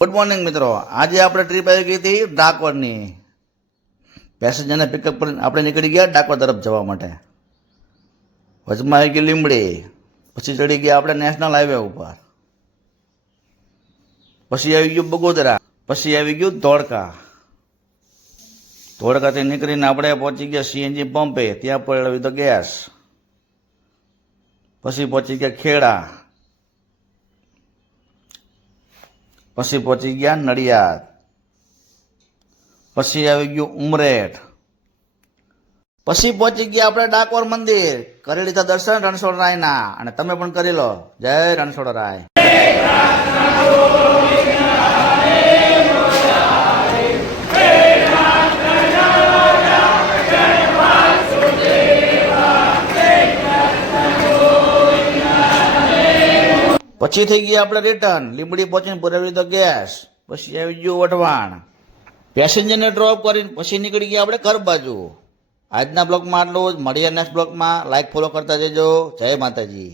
Good morning મિત્રો, આજે આપણે ટ્રીપ આવી ગઈ હતી ડાકોરની. પેસેન્જરને પિકઅપ કરીને આપણે નીકળી ગયા ડાકોર તરફ જવા માટે. વચમાં આવી ગઈ લીંબડી, પછી ચડી ગયા આપણે નેશનલ હાઈવે ઉપર, પછી આવી ગયું બગોદરા, પછી આવી ગયું ધોળકા. ધોળકાથી નીકળીને આપણે પહોંચી ગયા સીએનજી પંપે, ત્યાં પડાવી તો ગેસ. પછી પહોંચી ગયા ખેડા, પછી પહોંચી ગયા નડિયાદ, પછી આવી ગયું ઉમરેઠ, પછી પહોંચી ગયા આપણે ડાકોર મંદિર. કરી લીધા દર્શન રણછોડરાયના, અને તમે પણ કરી લો. જય રણછોડરાય. પછી થઈ ગયા આપણે રિટર્ન. લીંબડી પહોંચીને પુરાવી તો ગેસ, પછી આવી ગયું વઢવાણ. પેસેન્જરને ડ્રોપ કરીને પછી નીકળી ગયા આપણે ઘર બાજુ. આજના બ્લોગમાં આટલું જ. મળીએ નેક્સ્ટ બ્લોગમાં. લાઈક ફોલો કરતા જજો. જય માતાજી.